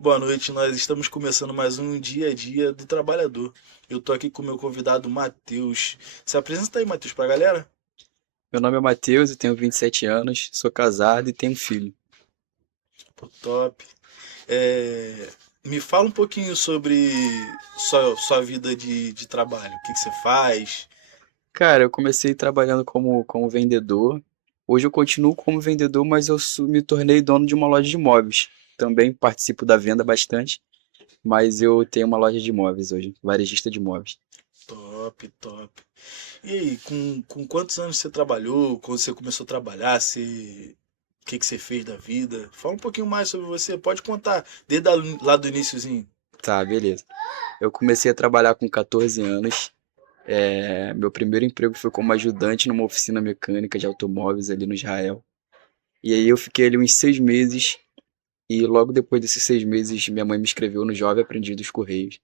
Boa noite, nós estamos começando mais um dia a dia do trabalhador. Eu tô aqui com o meu convidado Matheus. Se apresenta aí, Matheus, pra galera. Meu nome é Matheus, eu tenho 27 anos, sou casado e tenho um filho. Pô, top. É, Me fala um pouquinho sobre sua vida de trabalho. O que que você faz? Cara, eu comecei trabalhando como vendedor. Hoje eu continuo como vendedor, mas me tornei dono de uma loja de imóveis. Também participo da venda bastante, mas eu tenho uma loja de imóveis hoje, varejista de imóveis. Top, top. E aí, com quantos anos você trabalhou? Quando você começou a trabalhar, o que que você fez da vida? Fala um pouquinho mais sobre você. Pode contar, desde lá do iniciozinho. Tá, beleza. Eu comecei a trabalhar com 14 anos. Meu primeiro emprego foi como ajudante numa oficina mecânica de automóveis ali no Israel. E aí eu fiquei ali uns 6 meses. E logo depois desses 6 meses, minha mãe me inscreveu no Jovem Aprendiz dos Correios.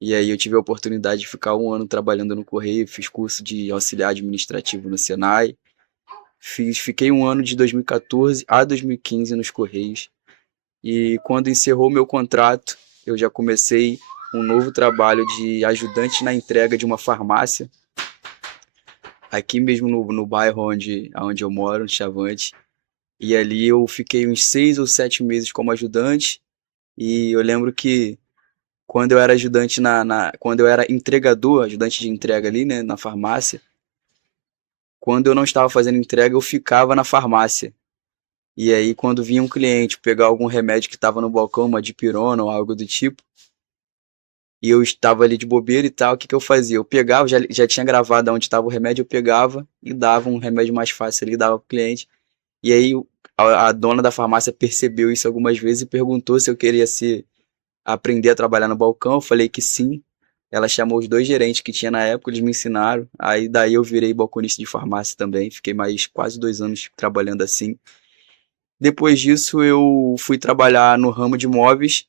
E aí eu tive a oportunidade de ficar um ano trabalhando no Correio, fiz curso de auxiliar administrativo no Senai, fiquei um ano de 2014 a 2015 nos Correios. E quando encerrou meu contrato, eu já comecei um novo trabalho de ajudante na entrega de uma farmácia, aqui mesmo no bairro onde eu moro, em Chavante. E ali eu fiquei uns 6 ou 7 meses como ajudante. E eu lembro que quando eu era ajudante quando eu era entregador, ajudante de entrega ali, né, na farmácia, quando eu não estava fazendo entrega, eu ficava na farmácia. E aí, quando vinha um cliente pegar algum remédio que estava no balcão, uma dipirona ou algo do tipo, e eu estava ali de bobeira e tal, o que que eu fazia? Eu pegava, já tinha gravado onde estava o remédio, eu pegava e dava um remédio mais fácil ali, dava pro cliente. E aí, a dona da farmácia percebeu isso algumas vezes e perguntou se eu queria aprender a trabalhar no balcão. Eu falei que sim. Ela chamou os dois gerentes que tinha na época, eles me ensinaram. Aí daí eu virei balconista de farmácia também. Fiquei mais quase 2 anos trabalhando assim. Depois disso eu fui trabalhar no ramo de móveis.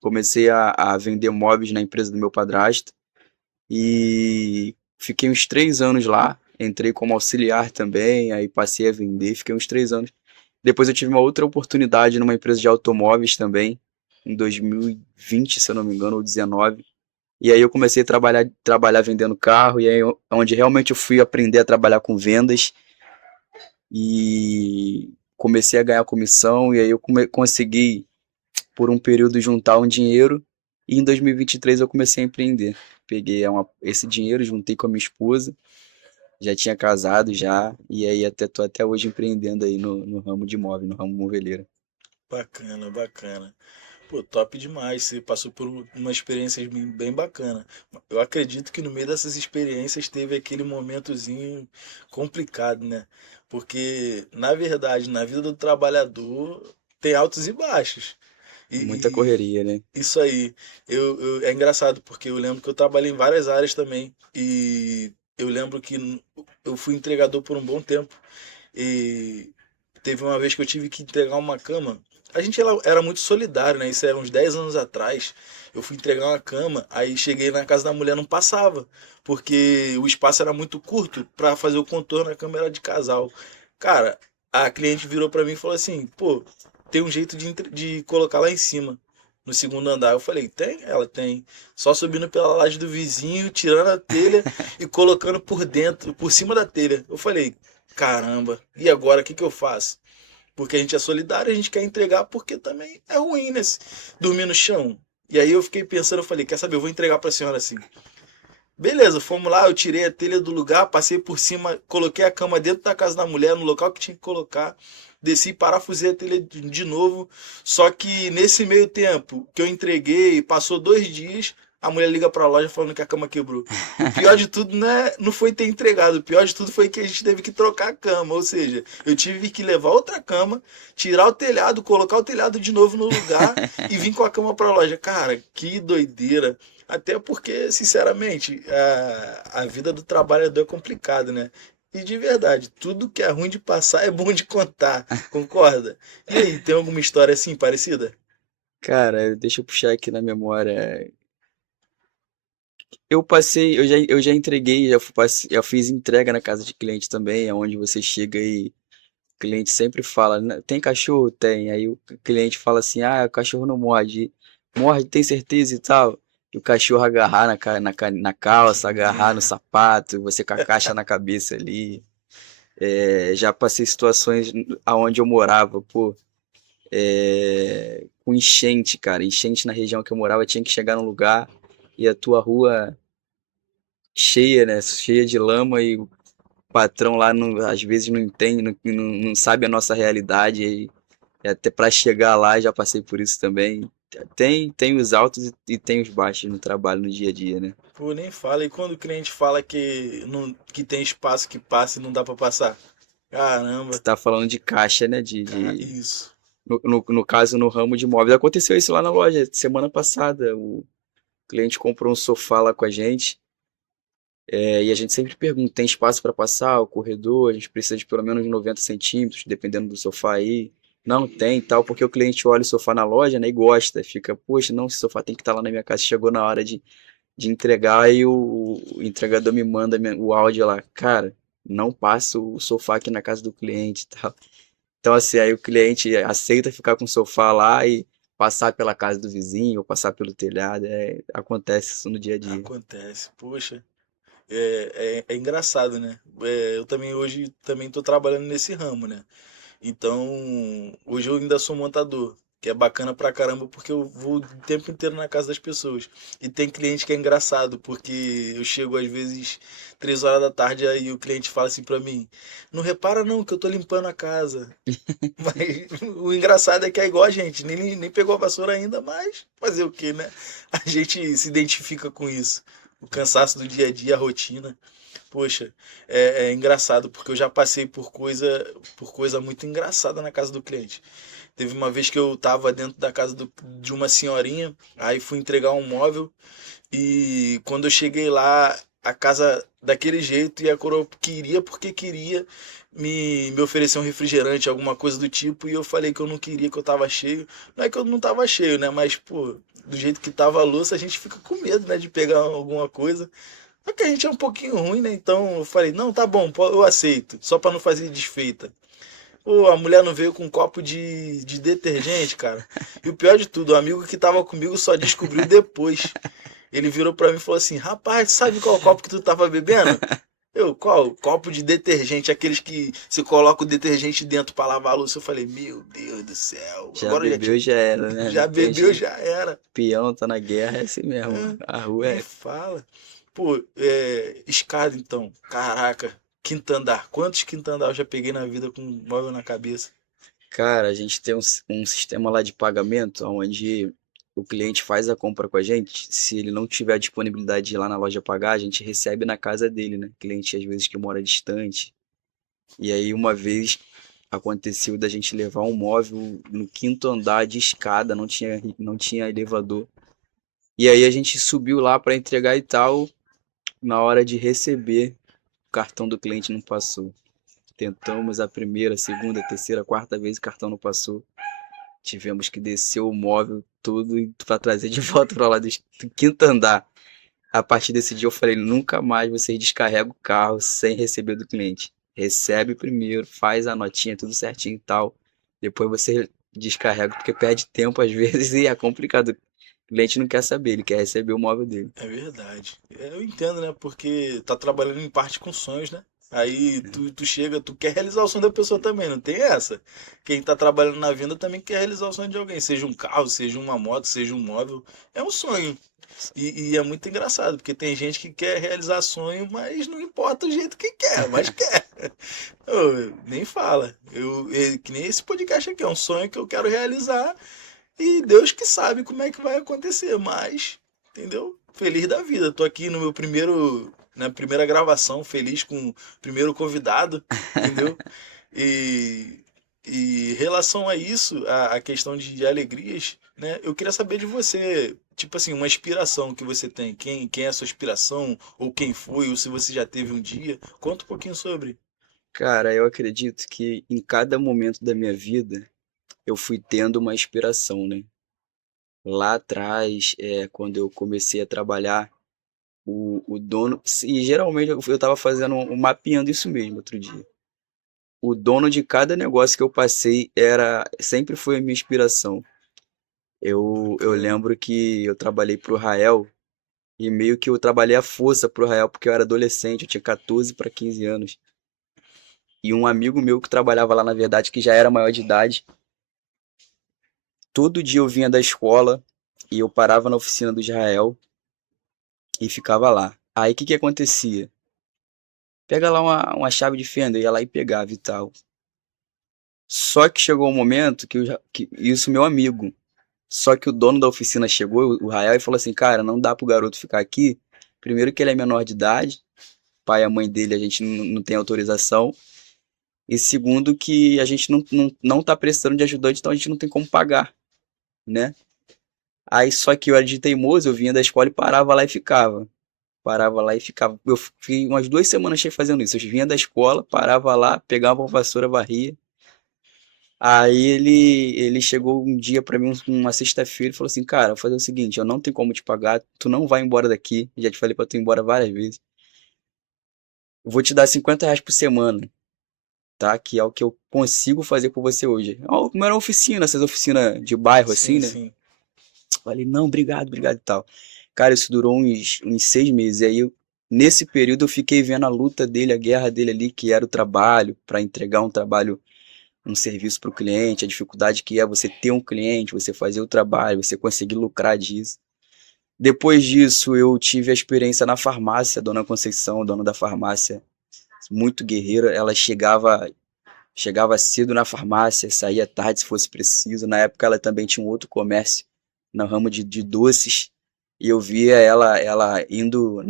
Comecei a vender móveis na empresa do meu padrasto. E fiquei uns 3 anos lá. Entrei como auxiliar também, aí passei a vender, fiquei uns 3 anos. Depois eu tive uma outra oportunidade numa empresa de automóveis também, em 2020, se eu não me engano, ou 19. E aí eu comecei a trabalhar vendendo carro, e aí onde realmente eu fui aprender a trabalhar com vendas e comecei a ganhar comissão, e aí eu consegui por um período juntar um dinheiro, e em 2023 eu comecei a empreender. Peguei esse dinheiro, juntei com a minha esposa, já tinha casado já, e aí tô até hoje empreendendo aí no ramo de imóvel, no ramo moveleiro. Bacana, bacana. Pô, top demais. Você passou por uma experiência bem bacana. Eu acredito que no meio dessas experiências teve aquele momentozinho complicado, né? Porque, na verdade, na vida do trabalhador tem altos e baixos. Muita E correria, né? isso aí, é engraçado porque eu lembro que eu trabalhei em várias áreas também. E eu lembro que eu fui entregador por um bom tempo. E teve uma vez que eu tive que entregar uma cama. A gente era muito solidário, né? Isso era uns 10 anos atrás. Eu fui entregar uma cama, aí cheguei na casa da mulher, não passava, porque o espaço era muito curto para fazer o contorno, a cama era de casal. Cara, a cliente virou para mim e falou assim: pô, tem um jeito de colocar lá em cima, no segundo andar. Eu falei: tem? Ela tem. Só subindo pela laje do vizinho, tirando a telha e colocando por dentro, por cima da telha. Eu falei: caramba, e agora o que que eu faço? Porque a gente é solidário, a gente quer entregar porque também é ruim, né? Dormir no chão. E aí eu fiquei pensando, eu falei, quer saber, eu vou entregar pra senhora assim. Beleza, fomos lá, eu tirei a telha do lugar, passei por cima, coloquei a cama dentro da casa da mulher, no local que tinha que colocar, desci, parafusei a telha de novo. Só que nesse meio tempo que eu entreguei, passou 2 dias, a mulher liga pra loja falando que a cama quebrou. O pior de tudo não foi ter entregado, o pior de tudo foi que a gente teve que trocar a cama, ou seja, eu tive que levar outra cama, tirar o telhado, colocar o telhado de novo no lugar e vir com a cama pra loja. Cara, que doideira. Até porque, sinceramente, a vida do trabalhador é complicada, né? E de verdade, tudo que é ruim de passar é bom de contar, concorda? E aí, tem alguma história assim parecida? Cara, deixa eu puxar aqui na memória. Eu já entreguei, já fiz entrega na casa de cliente também, onde você chega cliente sempre fala, "Né, tem cachorro? Tem." Aí o cliente fala assim, ah, o cachorro não morde. Morde, tem certeza e tal? E o cachorro agarrar na calça, agarrar no É, sapato, você com a caixa na cabeça ali. Já passei situações aonde eu morava, pô, com enchente, cara. Enchente na região que eu morava, tinha que chegar num lugar e a tua rua cheia, né? Cheia de lama e o patrão lá às vezes não entende, não sabe a nossa realidade. E até para chegar lá já passei por isso também. Tem os altos e tem os baixos no trabalho, no dia a dia, né? pô, nem fala. E quando o cliente fala que, não, que tem espaço que passa e não dá pra passar? Você Caramba, tá falando de caixa, né? isso. No caso, no ramo de móveis. Aconteceu isso lá na loja semana passada. O cliente comprou um sofá lá com a gente. E a gente sempre pergunta, tem espaço para passar o corredor? A gente precisa de pelo menos 90 centímetros, dependendo do sofá aí. Não tem e tal, porque o cliente olha o sofá na loja, né, e gosta. Fica, poxa, não, esse sofá tem que estar lá na minha casa. Chegou na hora de entregar e o entregador me manda o áudio lá. Cara, não passa o sofá aqui na casa do cliente e tal. Então, assim, aí o cliente aceita ficar com o sofá lá e passar pela casa do vizinho ou passar pelo telhado. Acontece isso no dia a dia. Acontece, poxa. É engraçado, né? Eu também hoje também estou trabalhando nesse ramo, né? Então, hoje eu ainda sou montador, que é bacana pra caramba porque eu vou o tempo inteiro na casa das pessoas. E tem cliente que é engraçado, porque eu chego às vezes 3 horas da tarde aí o cliente fala assim pra mim: "Não repara não que eu tô limpando a casa". Mas o engraçado é que é igual a gente, nem pegou a vassoura ainda, mas fazer o quê, né? A gente se identifica com isso. O cansaço do dia a dia, a rotina. Poxa, é engraçado, porque eu já passei por coisa muito engraçada na casa do cliente. Teve uma vez que eu tava dentro da casa de uma senhorinha, aí fui entregar um móvel, e quando eu cheguei lá, a casa daquele jeito, e a coroa queria porque queria me oferecer um refrigerante, alguma coisa do tipo, e eu falei que eu não queria, que eu tava cheio. Não é que eu não tava cheio, né? Mas, pô, do jeito que tava a louça, a gente fica com medo, né, de pegar alguma coisa. Só que a gente é um pouquinho ruim, né? Então eu falei, não, tá bom, eu aceito, só pra não fazer desfeita. Pô, a mulher não veio com um copo de detergente, cara. E o pior de tudo, o amigo que tava comigo só descobriu depois. Ele virou pra mim e falou assim: Rapaz, sabe qual copo que tu tava bebendo? Eu, qual? Copo de detergente, aqueles que você coloca o detergente dentro pra lavar a louça. Eu falei: Meu Deus do céu, Já agora eu já bebeu, tinha. já era, né? Não Já tem bebeu, jeito. já era. Peão tá na guerra, é assim mesmo. É, A rua nem é. fala. Pô, escada então. Caraca, quinto andar. Quantos quinto andar eu já peguei na vida com um móvel na cabeça? Cara, a gente tem um sistema lá de pagamento onde o cliente faz a compra com a gente. Se ele não tiver disponibilidade de ir lá na loja pagar, a gente recebe na casa dele, né? Cliente às vezes que mora distante. E aí uma vez aconteceu da gente levar um móvel no quinto andar de escada, não tinha elevador. E aí a gente subiu lá para entregar e tal. Na hora de receber, o cartão do cliente não passou. Tentamos a primeira, segunda, terceira, quarta vez, o cartão não passou. Tivemos que descer o móvel todo para trazer de volta para lá do quinto andar. A partir desse dia eu falei, nunca mais vocês descarregam o carro sem receber do cliente. Recebe primeiro, faz a notinha, tudo certinho e tal. Depois você descarrega, porque perde tempo às vezes e é complicado. O cliente não quer saber, ele quer receber o móvel dele. É verdade. Eu entendo, né? Porque tá trabalhando em parte com sonhos, né? Aí tu chega, tu quer realizar o sonho da pessoa também, não tem essa. Quem tá trabalhando na venda também quer realizar o sonho de alguém, seja um carro, seja uma moto, seja um móvel. É um sonho. E é muito engraçado, porque tem gente que quer realizar sonho, mas não importa o jeito que quer, mas quer. Ô, nem fala. Que nem esse podcast aqui, é um sonho que eu quero realizar e Deus que sabe como é que vai acontecer, mas, entendeu? Feliz da vida. Tô aqui no meu primeiro, na primeira gravação, feliz com o primeiro convidado, entendeu? E, e em relação a isso, a questão de alegrias, né? Eu queria saber de você, tipo assim, uma inspiração que você tem. Quem é a sua inspiração? Ou quem foi? Ou se você já teve um dia? Conta um pouquinho sobre. Cara, eu acredito que em cada momento da minha vida eu fui tendo uma inspiração, né? Lá atrás, quando eu comecei a trabalhar, o dono. E geralmente eu estava fazendo, mapeando isso mesmo outro dia. o dono de cada negócio que eu passei sempre foi a minha inspiração. Eu Bacana. lembro que eu trabalhei pro Rael e meio que eu trabalhei à força pro Rael porque eu era adolescente, eu tinha 14 para 15 anos. E um amigo meu que trabalhava lá, na verdade, que já era maior de idade, todo dia eu vinha da escola e eu parava na oficina do Israel e ficava lá. Aí o que que acontecia? Pega lá uma chave de fenda, eu ia lá e pegava e tal. Só que chegou um momento isso meu amigo. Só que o dono da oficina chegou, o Rael, e falou assim, cara, não dá pro garoto ficar aqui. Primeiro que ele é menor de idade, pai e a mãe dele a gente não tem autorização. E segundo que a gente não tá precisando de ajudante, então a gente não tem como pagar, né? Aí só que eu era de teimoso, eu vinha da escola e parava lá e ficava. Parava lá e ficava. Eu fiquei umas 2 semanas fazendo isso. Eu vinha da escola, parava lá, pegava uma vassoura, varria. Aí ele chegou um dia pra mim, uma sexta-feira, e falou assim: Cara, vou fazer o seguinte, eu não tenho como te pagar, tu não vai embora daqui. Já te falei pra tu ir embora várias vezes. Eu vou te dar R$ 50 por semana, tá? Que é o que eu consigo fazer por você hoje. Como era uma oficina, essas oficinas de bairro assim, Sim, né? sim. Falei, não, obrigado, obrigado e tal. Cara, isso durou uns 6 meses. E aí, nesse período, eu fiquei vendo a luta dele, a guerra dele ali, que era o trabalho, para entregar um trabalho, um serviço para o cliente, a dificuldade que é você ter um cliente, você fazer o trabalho, você conseguir lucrar disso. Depois disso, eu tive a experiência na farmácia, a dona Conceição, dona da farmácia, muito guerreira. Ela chegava cedo na farmácia, saía tarde se fosse preciso. Na época ela também tinha um outro comércio no ramo de doces e eu via ela indo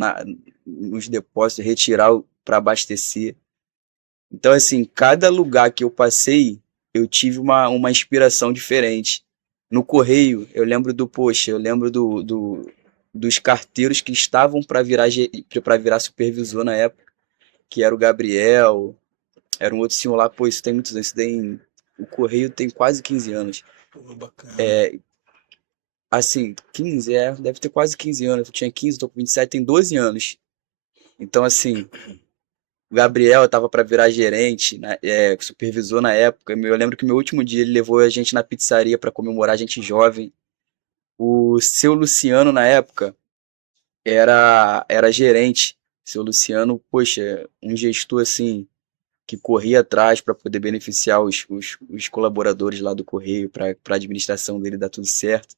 nos depósitos retirar para abastecer. Então, assim, cada lugar que eu passei, eu tive uma inspiração diferente. No correio, eu lembro poxa, eu lembro dos carteiros que estavam para virar supervisor na época, que era o Gabriel, era um outro senhor lá, pô, isso tem muitos anos, o Correio tem quase 15 anos. Pô, bacana. Assim, 15, deve ter quase 15 anos. Eu tinha 15, tô com 27, tem 12 anos. Então, assim, o Gabriel tava para virar gerente, né, supervisor na época. Eu lembro que meu último dia ele levou a gente na pizzaria para comemorar, a gente jovem. O seu Luciano, na época, era gerente. Seu Luciano, poxa, um gestor assim que corria atrás para poder beneficiar os colaboradores lá do Correio, para a administração dele dar tudo certo.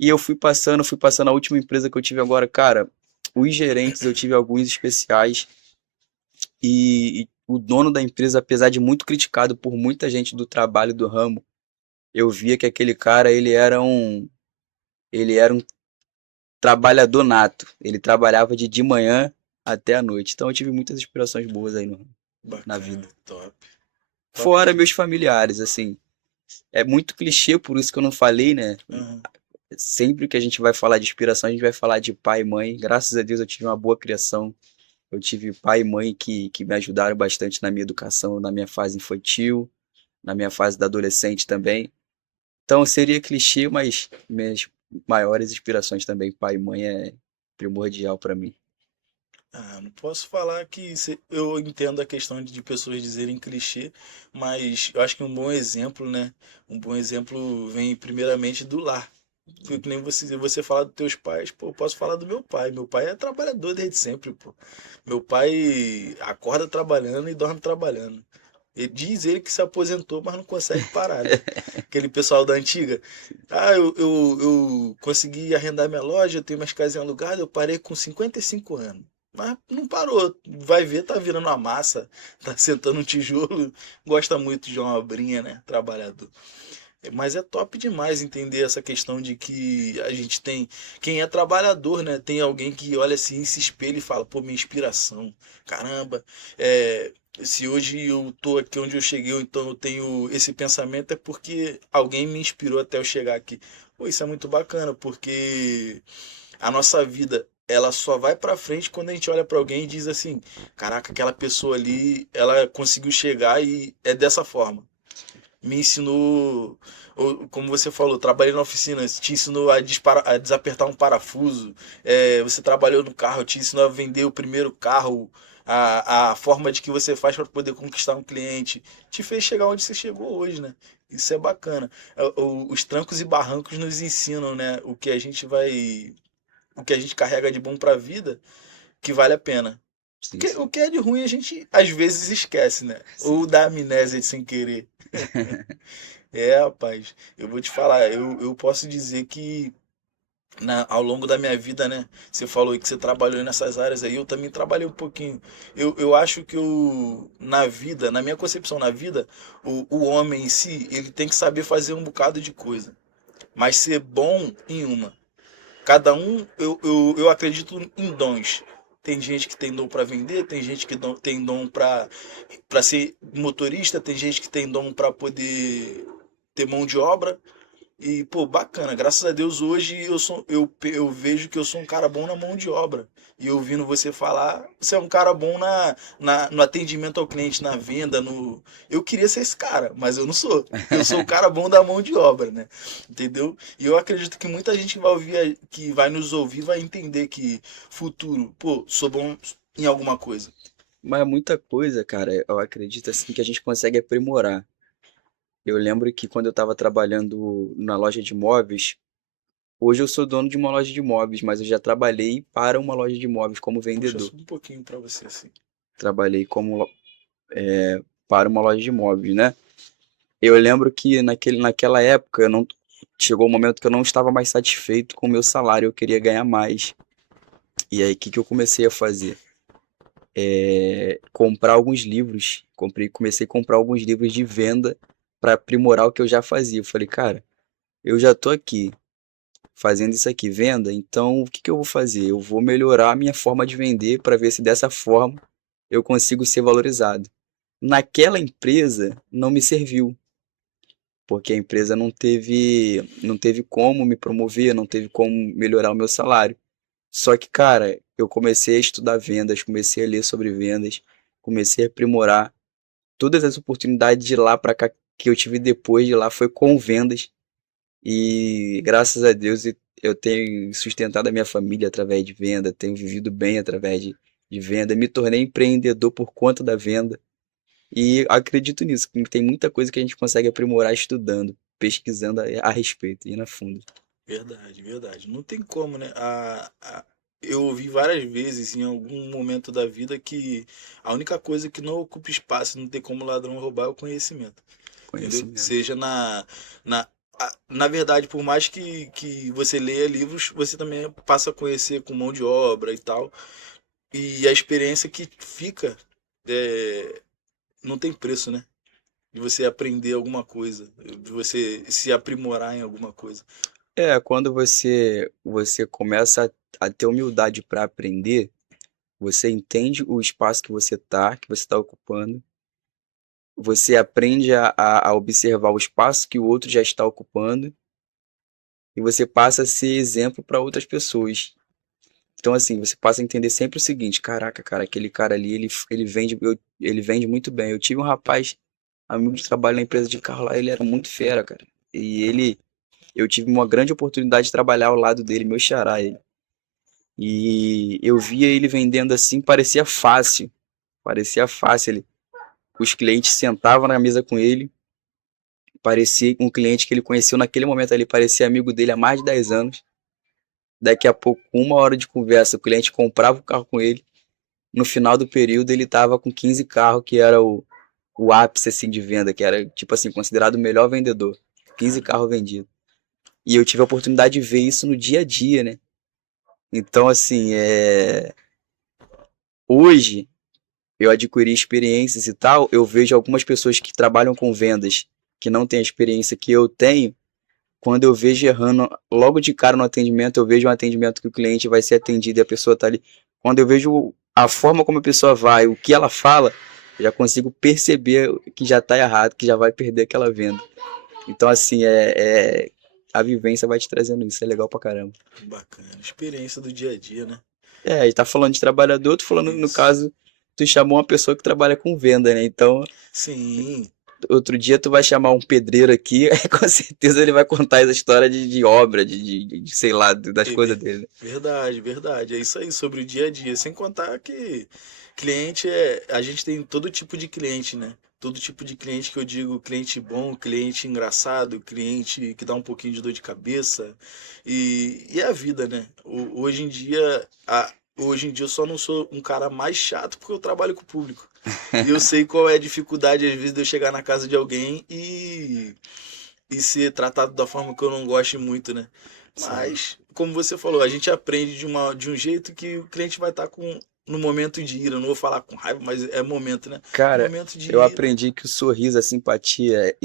E eu fui passando a última empresa que eu tive agora, cara, os gerentes eu tive alguns especiais e o dono da empresa, apesar de muito criticado por muita gente do trabalho do ramo, eu via que aquele cara, ele era um trabalhador nato. Ele trabalhava de manhã até a noite. Então eu tive muitas inspirações boas aí na vida. Bacana, top. Top Fora de. meus familiares, assim. É muito clichê, por isso que eu não falei, né? Aham. Sempre que a gente vai falar de inspiração, a gente vai falar de pai e mãe. Graças a Deus eu tive uma boa criação. Eu tive pai e mãe que me ajudaram bastante na minha educação, na minha fase infantil, na minha fase da adolescente também. Então seria clichê, mas minhas maiores inspirações também, pai e mãe, é primordial para mim. Ah, não posso falar que eu entendo a questão de pessoas dizerem clichê, mas eu acho que um bom exemplo, né? Um bom exemplo vem primeiramente do lar. Foi que nem você fala dos teus pais, pô, eu posso falar do meu pai. Meu pai é trabalhador desde sempre, pô. Meu pai acorda trabalhando e dorme trabalhando. Ele diz ele que se aposentou, mas não consegue parar, né? Aquele pessoal da antiga. Ah, eu consegui arrendar minha loja, eu tenho minhas casas alugadas, eu parei com 55 anos. Mas não parou. Vai ver, tá virando uma massa, tá sentando um tijolo, gosta muito de uma obrinha, né? Trabalhador. Mas é top demais entender essa questão de que a gente tem. Quem é trabalhador, né? Tem alguém que olha assim, se espelha e fala: pô, minha inspiração. Caramba, se hoje eu tô aqui onde eu cheguei, ou então eu tenho esse pensamento, é porque alguém me inspirou até eu chegar aqui. Pô, isso é muito bacana, porque a nossa vida. Ela só vai pra frente quando a gente olha pra alguém e diz assim: caraca, aquela pessoa ali, ela conseguiu chegar e é dessa forma. Me ensinou, como você falou, trabalhei na oficina, te ensinou a desapertar um parafuso. Você trabalhou no carro, te ensinou a vender o primeiro carro. a forma de que você faz para poder conquistar um cliente, te fez chegar onde você chegou hoje, né? Isso é bacana. Os trancos e barrancos nos ensinam, né? O que a gente carrega de bom para a vida, que vale a pena. Sim, O sim. que é de ruim a gente às vezes esquece, né? Ou Sim. dá amnésia de sem querer. É, rapaz, eu vou te falar, eu posso dizer que ao longo da minha vida, né? Você falou aí que você trabalhou nessas áreas aí, eu também trabalhei um pouquinho. Eu acho que na vida, na minha concepção na vida, o homem em si, ele tem que saber fazer um bocado de coisa, mas ser bom em uma. Cada um, eu acredito em dons. Tem gente que tem dom para vender, tem gente que tem dom para ser motorista, tem gente que tem dom para poder ter mão de obra. E, pô, bacana. Graças a Deus hoje eu vejo que eu sou um cara bom na mão de obra. E ouvindo você falar, você é um cara bom no atendimento ao cliente, na venda, no. Eu queria ser esse cara, mas eu não sou. Eu sou o cara bom da mão de obra, né? Entendeu? E eu acredito que muita gente que vai ouvir, que vai nos ouvir, vai entender que futuro, pô, sou bom em alguma coisa. Mas muita coisa, cara, eu acredito assim que a gente consegue aprimorar. Eu lembro que quando eu estava trabalhando na loja de imóveis, hoje eu sou dono de uma loja de imóveis, mas eu já trabalhei para uma loja de imóveis como Puxa vendedor. só um pouquinho pra você assim. Trabalhei para uma loja de imóveis, né? Eu lembro que naquela época eu não, chegou um momento que eu não estava mais satisfeito com o meu salário, eu queria ganhar mais. E aí, o que que eu comecei a fazer? Comprar alguns livros. Comecei a comprar alguns livros de venda para aprimorar o que eu já fazia. Eu falei, cara, eu já tô aqui fazendo isso aqui, venda, então o que que eu vou fazer? Eu vou melhorar a minha forma de vender para ver se dessa forma eu consigo ser valorizado. Naquela empresa não me serviu, porque a empresa não teve como me promover, não teve como melhorar o meu salário. Só que, cara, eu comecei a estudar vendas, comecei a ler sobre vendas, comecei a aprimorar. Todas as oportunidades de lá para cá que eu tive depois de lá foi com vendas. E graças a Deus eu tenho sustentado a minha família através de venda, tenho vivido bem através de venda, me tornei empreendedor por conta da venda. E acredito nisso, que tem muita coisa que a gente consegue aprimorar estudando, pesquisando a respeito, e na fundo. Verdade, verdade. Não tem como, né? Eu ouvi várias vezes em algum momento da vida que a única coisa que não ocupa espaço, não tem como o ladrão roubar é o conhecimento. Entendeu? Conhecimento. Seja na, na verdade, por mais que você leia livros, você também passa a conhecer com mão de obra e tal. E a experiência que fica é, não tem preço, né? De você aprender alguma coisa, de você se aprimorar em alguma coisa. Quando você começa a ter humildade para aprender, você entende o espaço que você está ocupando, você aprende a observar o espaço que o outro já está ocupando e você passa a ser exemplo para outras pessoas. Então, assim, você passa a entender sempre o seguinte: caraca, cara, aquele cara ali, ele vende muito bem. Eu tive um rapaz, amigo de trabalho na empresa de carro lá, ele era muito fera, cara. Eu tive uma grande oportunidade de trabalhar ao lado dele, meu xará, ele. E eu via ele vendendo assim, parecia fácil. Parecia fácil. Os clientes sentavam na mesa com ele, parecia um cliente que ele conheceu naquele momento ali, parecia amigo dele há mais de 10 anos. Daqui a pouco, com uma hora de conversa, o cliente comprava o carro com ele. No final do período, ele estava com 15 carros, que era o ápice assim, de venda, que era tipo assim, considerado o melhor vendedor. 15 Caramba, carros vendidos. E eu tive a oportunidade de ver isso no dia a dia, né? Então, assim, hoje eu adquiri experiências e tal, eu vejo algumas pessoas que trabalham com vendas que não têm a experiência que eu tenho. Quando eu vejo errando logo de cara no atendimento, eu vejo um atendimento que o cliente vai ser atendido e a pessoa está ali. Quando eu vejo a forma como a pessoa vai, o que ela fala, eu já consigo perceber que já está errado, que já vai perder aquela venda. Então, assim, a vivência vai te trazendo isso, é legal pra caramba. bacana. Experiência do dia a dia, né? A gente tá falando de trabalhador, tô falando, no Isso. caso, tu chamou uma pessoa que trabalha com venda, né? Então, Sim, outro dia tu vai chamar um pedreiro aqui, aí com certeza ele vai contar essa história de obra, sei lá, das é coisas dele. verdade, verdade. É isso aí, sobre o dia a dia. Sem contar que Cliente a gente tem todo tipo de cliente, né? Todo tipo de cliente que eu digo, cliente bom, cliente engraçado, cliente que dá um pouquinho de dor de cabeça. E é a vida, né? Hoje em dia, hoje em dia eu só não sou um cara mais chato porque eu trabalho com o público. E eu sei qual é a dificuldade, às vezes, de eu chegar na casa de alguém e ser tratado da forma que eu não goste muito, né? Sim. Mas, como você falou, a gente aprende de um jeito que o cliente vai estar no momento de ira. Eu não vou falar com raiva, mas é momento, né? Cara, Momento de eu ira. aprendi que o sorriso, a simpatia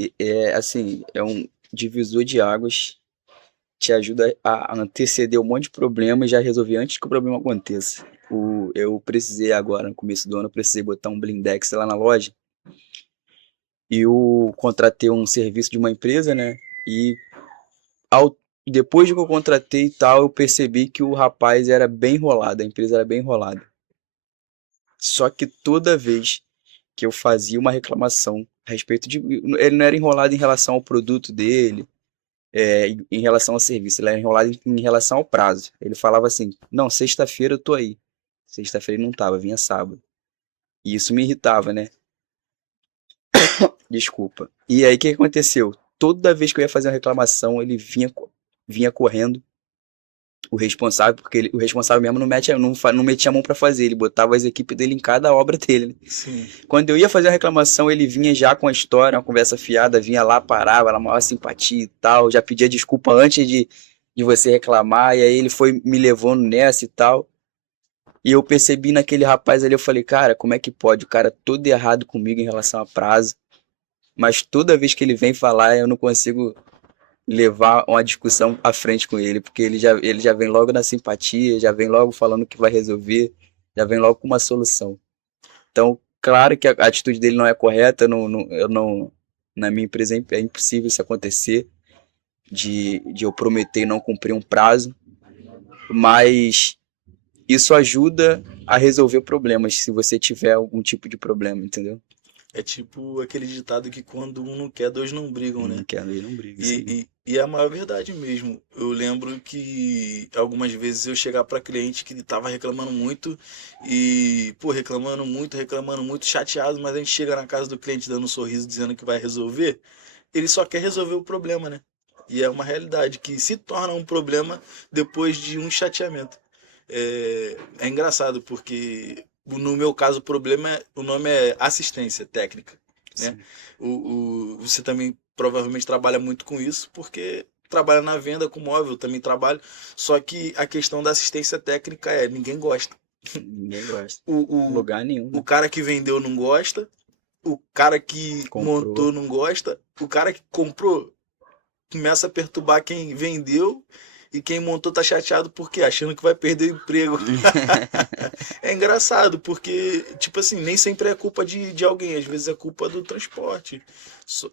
assim, é um divisor de águas, te ajuda a anteceder um monte de problemas e já resolver antes que o problema aconteça. Eu precisei agora, no começo do ano, eu precisei botar um blindex lá na loja e eu contratei um serviço de uma empresa, né? E ao, depois de que eu contratei e tal, eu percebi que o rapaz era bem enrolado, a empresa era bem enrolada. Só que toda vez que eu fazia uma reclamação a respeito de. Ele não era enrolado em relação ao produto dele, em relação ao serviço, ele era enrolado em relação ao prazo. Ele falava assim: não, sexta-feira eu tô aí. Sexta-feira ele não tava, vinha sábado. E isso me irritava, né? Desculpa. E aí o que aconteceu? Toda vez que eu ia fazer uma reclamação, ele vinha correndo o responsável, porque o responsável mesmo não metia a mão pra fazer, ele botava as equipes dele em cada obra dele, né? Sim. Quando eu ia fazer a reclamação, ele vinha já com a história, uma conversa fiada, vinha lá, parava, na maior simpatia e tal, já pedia desculpa antes de você reclamar, e aí ele foi me levando nessa e tal. E eu percebi naquele rapaz ali, eu falei, cara, como é que pode? O cara todo errado comigo em relação a prazo, mas toda vez que ele vem falar, eu não consigo levar uma discussão à frente com ele, porque ele já vem logo na simpatia, já vem logo falando que vai resolver, já vem logo com uma solução. Então, claro que a atitude dele não é correta, eu não, na minha empresa é impossível isso acontecer, de eu prometer e não cumprir um prazo, mas isso ajuda a resolver problemas, se você tiver algum tipo de problema, entendeu? É tipo aquele ditado que quando um não quer, dois não brigam, Não né? quer, não briga, isso aí. E é a maior verdade mesmo. Eu lembro que algumas vezes eu chegar para cliente que estava reclamando muito e, pô, reclamando muito, chateado, mas a gente chega na casa do cliente dando um sorriso dizendo que vai resolver, ele só quer resolver o problema, né? E é uma realidade que se torna um problema depois de um chateamento. É engraçado porque no meu caso o nome é assistência técnica, né? Sim. Você também provavelmente trabalha muito com isso porque trabalha na venda com móvel, eu também trabalho. Só que a questão da assistência técnica ninguém gosta. Ninguém gosta. O, o, Lugar nenhum, o né? cara que vendeu não gosta, o cara que Comprou. montou não gosta, o cara que comprou começa a perturbar quem vendeu e quem montou tá chateado porque achando que vai perder o emprego. É engraçado porque, tipo assim, nem sempre é culpa de alguém, às vezes é culpa do transporte. Só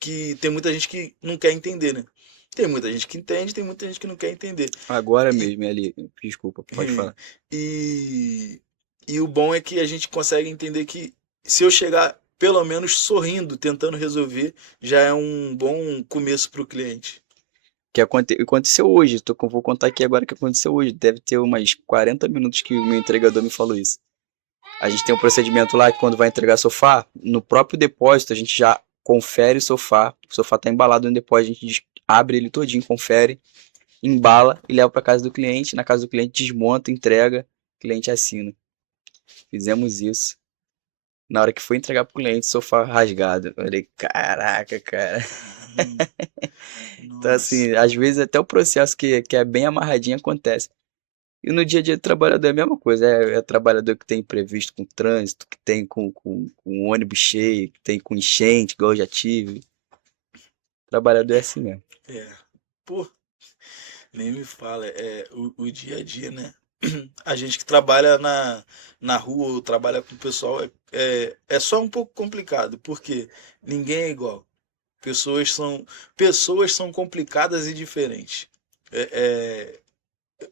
que tem muita gente que não quer entender, né? Tem muita gente que entende, tem muita gente que não quer entender. Agora E, mesmo, ali, desculpa, pode falar. e, e o bom é que a gente consegue entender que se eu chegar pelo menos sorrindo, tentando resolver, já é um bom começo para o cliente. Aconteceu hoje, vou contar aqui agora o que aconteceu hoje. Deve ter umas 40 minutos que o meu entregador me falou isso. A gente tem um procedimento lá que quando vai entregar sofá, no próprio depósito a gente já confere o sofá está embalado no depósito, a gente abre ele todinho, confere, embala e leva para casa do cliente. Na casa do cliente desmonta, entrega, o cliente assina. Fizemos isso. Na hora que foi entregar pro cliente, sofá rasgado. Eu falei, caraca, cara. Hum, Então, Nossa. assim, às vezes até o processo que é bem amarradinho acontece. E no dia a dia do trabalhador é a mesma coisa. É trabalhador que tem imprevisto com trânsito, que tem com ônibus cheio, que tem com enchente, igual eu já tive. Trabalhador é assim mesmo. É. Pô, nem me fala. O dia a dia, né? A gente que trabalha na rua ou trabalha com o pessoal é só um pouco complicado, porque ninguém é igual. Pessoas são complicadas e diferentes. É,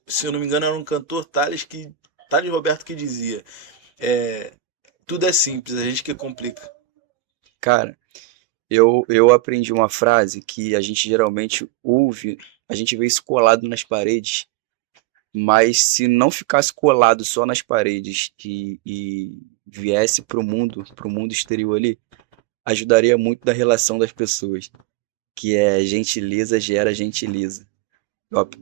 se eu não me engano, era um cantor Thales Roberto que dizia: é, tudo é simples, a gente que complica. Cara, eu aprendi uma frase que a gente geralmente ouve, a gente vê isso colado nas paredes, Mas se não ficasse colado só nas paredes e viesse pro mundo exterior ali, ajudaria muito na relação das pessoas, que é gentileza gera gentileza.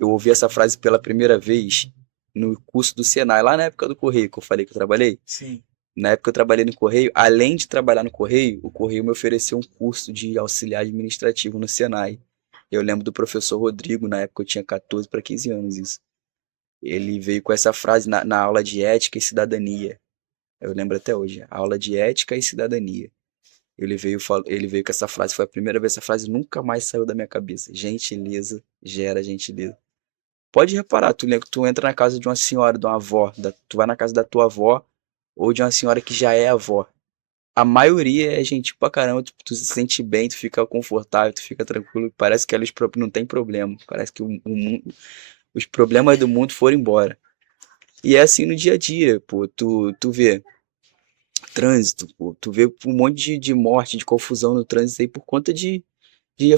Eu ouvi essa frase pela primeira vez no curso do Senai, lá na época do Correio, que eu falei que eu trabalhei. Sim. Na época eu trabalhei no Correio, além de trabalhar no Correio, o Correio me ofereceu um curso de auxiliar administrativo no Senai. Eu lembro do professor Rodrigo, na época eu tinha 14 para 15 anos isso. Ele veio com essa frase na aula de ética e cidadania. Eu lembro até hoje, aula de ética e cidadania. Ele veio com essa frase, foi a primeira vez, essa frase nunca mais saiu da minha cabeça. Gentileza gera gentileza. Pode reparar, tu entra na casa de uma senhora, de uma avó, tu vai na casa da tua avó ou de uma senhora que já é avó. A maioria é gentil pra caramba, tu se sente bem, tu fica confortável, tu fica tranquilo, parece que eles não tem problema, parece que os problemas do mundo foram embora. E é assim no dia a dia, pô, tu vê trânsito, pô, tu vê um monte de morte, de confusão no trânsito aí por conta de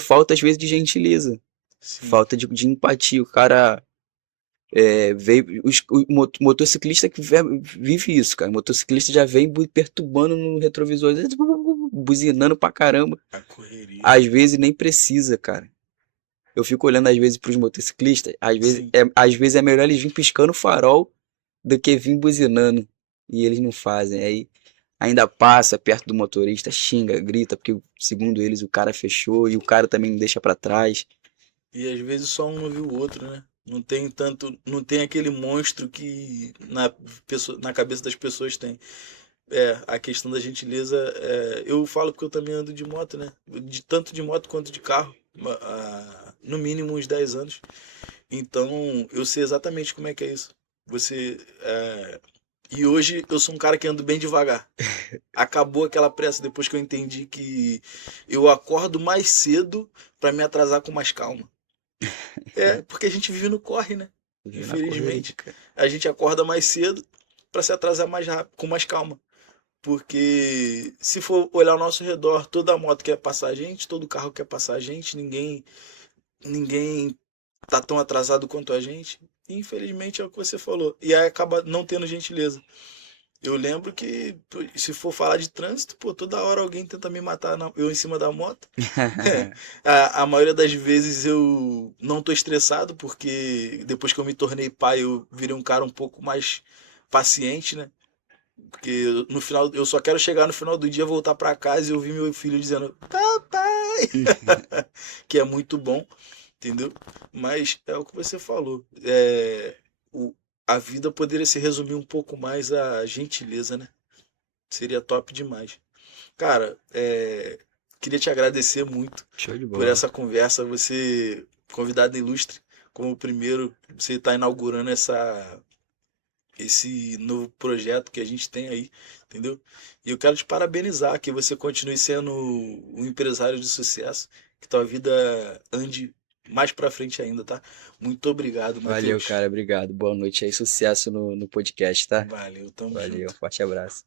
falta às vezes de gentileza, Sim. falta de empatia, o cara veio, motociclista que vive isso, cara. O motociclista já vem perturbando no retrovisor, buzinando pra caramba. A correria. Às vezes nem precisa, cara. Eu fico olhando às vezes pros motociclistas, Sim. às vezes é melhor eles virem piscando o farol do que vir buzinando. E eles não fazem. Aí ainda passa perto do motorista, xinga, grita, porque segundo eles o cara fechou e o cara também não deixa pra trás. E às vezes só um não viu o outro, né? Não tem tanto, não tem aquele monstro que na cabeça das pessoas tem. É, a questão da gentileza, eu falo porque eu também ando de moto, né? Tanto de moto quanto de carro, no mínimo uns 10 anos. Então, eu sei exatamente como é que é isso. Você, e hoje eu sou um cara que ando bem devagar. Acabou aquela pressa depois que eu entendi que eu acordo mais cedo para me atrasar com mais calma. É, porque a gente vive no corre, né? Vive na correria, Infelizmente. cara. A gente acorda mais cedo para se atrasar mais rápido, com mais calma. Porque se for olhar ao nosso redor, toda moto quer passar a gente, todo carro quer passar a gente, ninguém tá tão atrasado quanto a gente. E, infelizmente é o que você falou. E aí acaba não tendo gentileza. Eu lembro que, pô, se for falar de trânsito, pô, toda hora alguém tenta me matar, eu em cima da moto. A maioria das vezes eu não tô estressado, porque depois que eu me tornei pai, eu virei um cara um pouco mais paciente, né? Porque no final, eu só quero chegar no final do dia, voltar pra casa e ouvir meu filho dizendo, papai, que é muito bom, entendeu? Mas é o que você falou. A vida poderia se resumir um pouco mais à gentileza, né? Seria top demais. Cara, queria te agradecer muito Show de por bola. essa conversa. Você, convidado ilustre, como o primeiro, você está inaugurando esse novo projeto que a gente tem aí, entendeu? E eu quero te parabenizar, que você continue sendo um empresário de sucesso, que tua vida ande mais pra frente ainda, tá? Muito obrigado, Valeu, Matheus. cara. Obrigado. Boa noite aí. Sucesso no podcast, tá? Valeu, tamo Valeu. junto. Forte abraço.